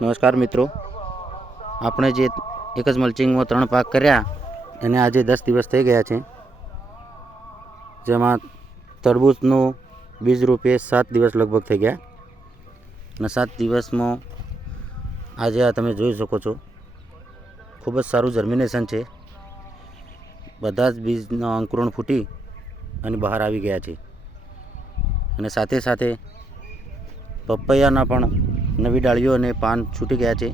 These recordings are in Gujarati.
નમસ્કાર મિત્રો, આપણે જે એક જ મલ્ચિંગમાં 3 પાક કર્યા એને આજે 10 દિવસ થઈ ગયા છે, જેમાં તરબૂચનું બીજ રૂપે 7 દિવસ લગભગ થઈ ગયા અને 7 દિવસમાં આજે આ તમે જોઈ શકો છો ખૂબ જ સારું જર્મિનેશન છે. બધા જ બીજના અંકુરણ ફૂટી અને બહાર આવી ગયા છે અને સાથે સાથે પપૈયાના પણ નવી ડાળીઓ અને પાન છૂટી ગયા છે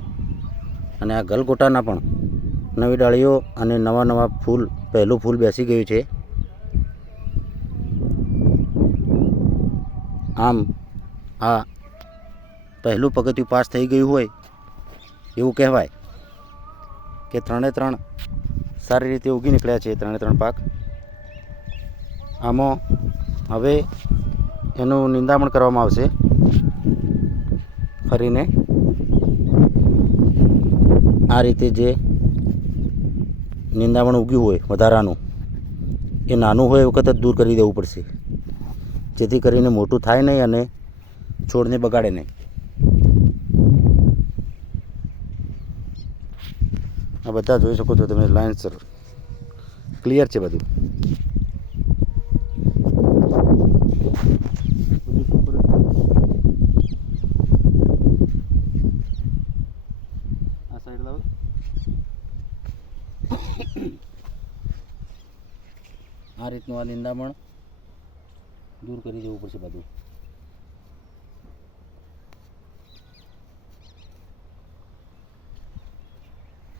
અને આ ગલગોટાના પણ નવી ડાળીઓ અને નવા ફૂલ, પહેલું ફૂલ બેસી ગયું છે. આમ આ પહેલું પગથિયું પાસ થઈ ગયું હોય એવું કહેવાય કે 3 સારી રીતે ઉગી નીકળ્યા છે. 3 પાક આમાં હવે એનું નિંદામણ કરવામાં આવશે. ફરીને આ રીતે જે નિંદામણ ઉગ્યું હોય વધારાનું એ નાનું હોય એ વખત જ દૂર કરી દેવું પડશે, જેથી કરીને મોટું થાય નહીં અને છોડને બગાડે નહીં. આ બધા જોઈ શકો છો તમે, લાઇનસર ક્લિયર છે બધું. આ સાઈડ લાવો. આ રીતનું આ નિંદામણ દૂર કરી દેવું પડશે બધું.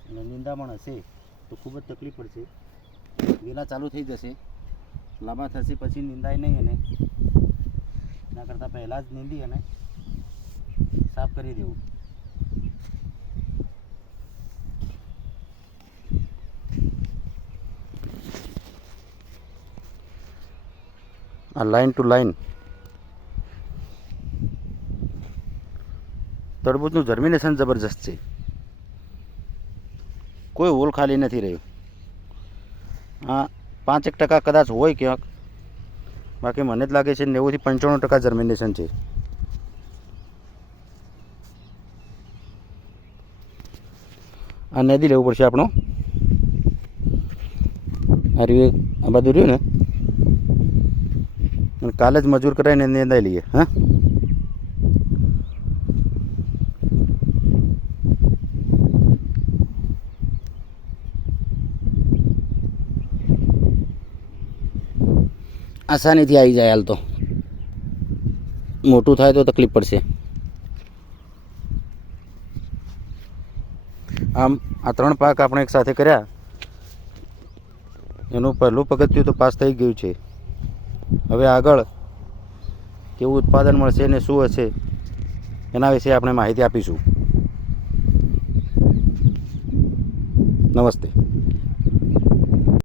અને નિંદામણ હશે તો ખૂબ જ તકલીફ પડશે. વેલા ચાલુ થઈ જશે, લાંબા થશે પછી નિંદાય નહીં, અને એના કરતાં પહેલાં જ નીંદી અને સાફ કરી દેવું. આ લાઈન ટુ લાઈન તરબૂચનું જર્મિનેશન જબરજસ્ત છે, કોઈ હોલ ખાલી નથી રહ્યું. આ 5% કદાચ હોય ક્યાંક, બાકી મને જ લાગે છે 90 થી 95% જર્મિનેશન છે. આ નદી લેવું પડશે આપણો. આ રહ્યું, આ બાજુ રહ્યું ને, અને કાલે જ મજૂર કરાવીને નિંદાઈ લઈએ. હા, આસાનીથી આવી જાય. હાલ તો મોટું થાય તો તકલીફ પડશે. આમ આ 3 પાક આપણે એક સાથે કર્યા, એનું પહેલું પગથિયું તો પાસ થઈ ગયું છે. હવે આગળ કેવું ઉત્પાદન મળશે ને શું હશે એના વિશે આપણે માહિતી આપીશું. નમસ્તે.